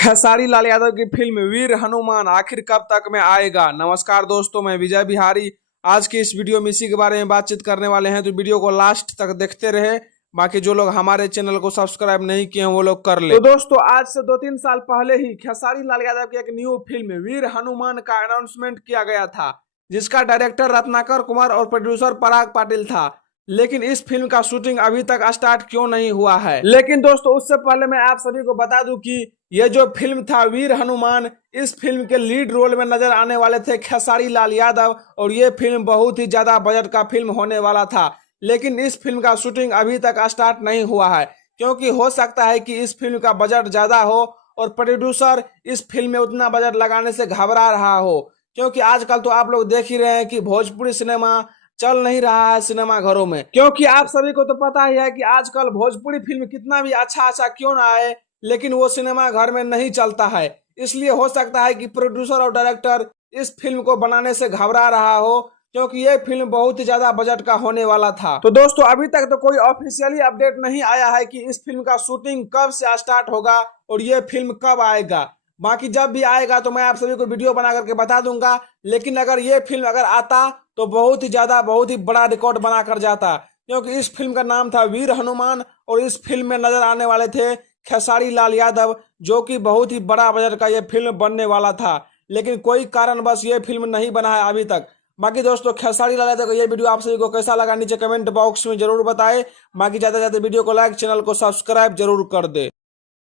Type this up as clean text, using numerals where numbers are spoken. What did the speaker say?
खेसारी लाल यादव की फिल्म वीर हनुमान आखिर कब तक में आएगा। नमस्कार दोस्तों, मैं विजय बिहारी। आज की इस वीडियो में इसी के बारे में बातचीत करने वाले हैं, तो वीडियो को लास्ट तक देखते रहे। बाकी जो लोग हमारे चैनल को सब्सक्राइब नहीं किए हैं वो लोग कर ले। तो दोस्तों, आज से 2-3 साल पहले ही खेसारी लाल यादव की एक न्यू फिल्म वीर हनुमान का अनाउंसमेंट किया गया था, जिसका डायरेक्टर रत्नाकर कुमार और प्रोड्यूसर पराग पाटिल था। लेकिन इस फिल्म का शूटिंग अभी तक स्टार्ट क्यों नहीं हुआ है। लेकिन दोस्तों, उससे पहले मैं आप सभी को बता दूं कि ये जो फिल्म था वीर हनुमान, इस फिल्म के लीड रोल में नजर आने वाले थे खेसारी लाल यादव, और ये फिल्म बहुत ही ज्यादा बजट का फिल्म होने वाला था। लेकिन इस फिल्म का शूटिंग अभी तक स्टार्ट नहीं हुआ है, क्योंकि हो सकता है कि इस फिल्म का बजट ज्यादा हो और प्रोड्यूसर इस फिल्म में उतना बजट लगाने से घबरा रहा हो। क्योंकि आजकल तो आप लोग देख ही रहे हैं कि भोजपुरी सिनेमा चल नहीं रहा है सिनेमा घरों में। क्योंकि आप सभी को तो पता ही है कि आजकल भोजपुरी फिल्म कितना भी अच्छा क्यों ना आए, लेकिन वो सिनेमा घर में नहीं चलता है। इसलिए हो सकता है कि प्रोड्यूसर और डायरेक्टर इस फिल्म को बनाने से घबरा रहा हो, क्योंकि ये फिल्म बहुत ही ज्यादा बजट का होने वाला था। तो दोस्तों, अभी तक तो कोई ऑफिशियली अपडेट नहीं आया है कि इस फिल्म का शूटिंग कब से स्टार्ट होगा और ये फिल्म कब आएगा। बाकी जब भी आएगा तो मैं आप सभी को वीडियो बना करके बता दूंगा। लेकिन अगर ये फिल्म आता तो बहुत ही बड़ा रिकॉर्ड बना कर जाता, क्योंकि इस फिल्म का नाम था वीर हनुमान और इस फिल्म में नजर आने वाले थे खेसारी लाल यादव, जो कि बहुत ही बड़ा बजट का ये फिल्म बनने वाला था। लेकिन कोई कारण बस ये फिल्म नहीं बना है अभी तक। बाकी दोस्तों, खेसारी लाल यादव का ये वीडियो आप सभी को कैसा लगा नीचे कमेंट बॉक्स में जरूर बताएं। बाकी ज्यादा वीडियो को लाइक, चैनल को सब्सक्राइब जरूर कर दे।